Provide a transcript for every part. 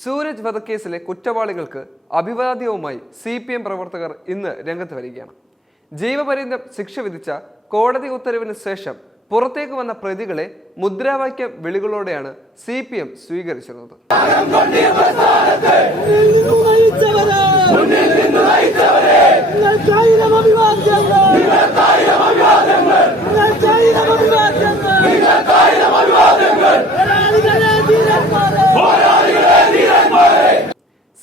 സൂരജ് വധക്കേസിലെ കുറ്റവാളികൾക്ക് അഭിവാദ്യവുമായി സി പി എം പ്രവർത്തകർ ഇന്ന് രംഗത്ത് വരികയാണ്. ജീവപര്യന്തം ശിക്ഷ വിധിച്ച കോടതി ഉത്തരവിന് ശേഷം പുറത്തേക്ക് വന്ന പ്രതികളെ മുദ്രാവാക്യ വിളികളോടെയാണ് സി പി എം സ്വീകരിച്ചിരുന്നത്.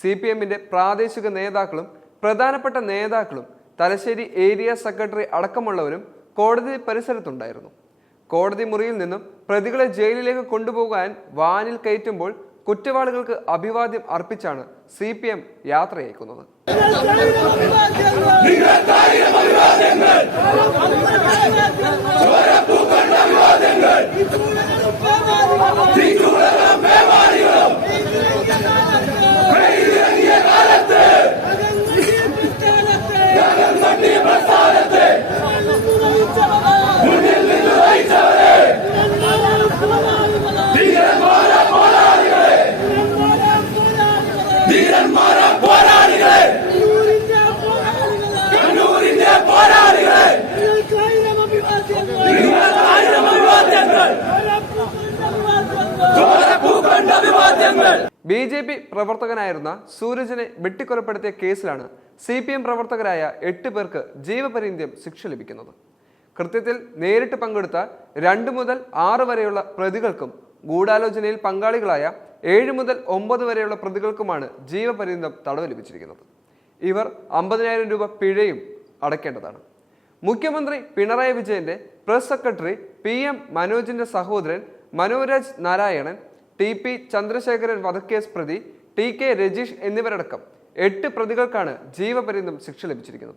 സി പി എമ്മിന്റെ പ്രാദേശിക നേതാക്കളും പ്രധാനപ്പെട്ട നേതാക്കളും തലശ്ശേരി ഏരിയ സെക്രട്ടറി അടക്കമുള്ളവരും കോടതി പരിസരത്തുണ്ടായിരുന്നു. കോടതി മുറിയിൽ നിന്നും പ്രതികളെ ജയിലിലേക്ക് കൊണ്ടുപോകാൻ വാനിൽ കയറ്റുമ്പോൾ കുറ്റവാളികൾക്ക് അഭിവാദ്യം അർപ്പിച്ചാണ് സി പി എം യാത്രയയക്കുന്നത് നിങ്ങൾക്കായിരം അഭിവാദ്യങ്ങൾ. ബി ജെ പി പ്രവർത്തകനായിരുന്ന സൂരജിനെ വെട്ടിക്കൊലപ്പെടുത്തിയ കേസിലാണ് സി പി എം പ്രവർത്തകരായ എട്ട് പേർക്ക് ജീവപര്യന്തം ശിക്ഷ ലഭിക്കുന്നത്. കൃത്യത്തിൽ നേരിട്ട് പങ്കെടുത്ത രണ്ട് മുതൽ ആറ് വരെയുള്ള പ്രതികൾക്കും ഗൂഢാലോചനയിൽ പങ്കാളികളായ ഏഴ് മുതൽ ഒമ്പത് വരെയുള്ള പ്രതികൾക്കുമാണ് ജീവപര്യന്തം തടവ് ലഭിച്ചിരിക്കുന്നത്. ഇവർ അമ്പതിനായിരം രൂപ പിഴയും അടയ്ക്കേണ്ടതാണ്. മുഖ്യമന്ത്രി പിണറായി വിജയന്റെ പ്രസ് സെക്രട്ടറി പി എം മനോജിന്റെ സഹോദരൻ മനോരാജ് നാരായണൻ ടി പി ചന്ദ്രശേഖരൻ വധക്കേസ് പ്രതി ടി കെ രജീഷ് എന്നിവരടക്കം എട്ട് പ്രതികൾക്കാണ് ജീവപര്യന്തം ശിക്ഷ ലഭിച്ചിരിക്കുന്നത്.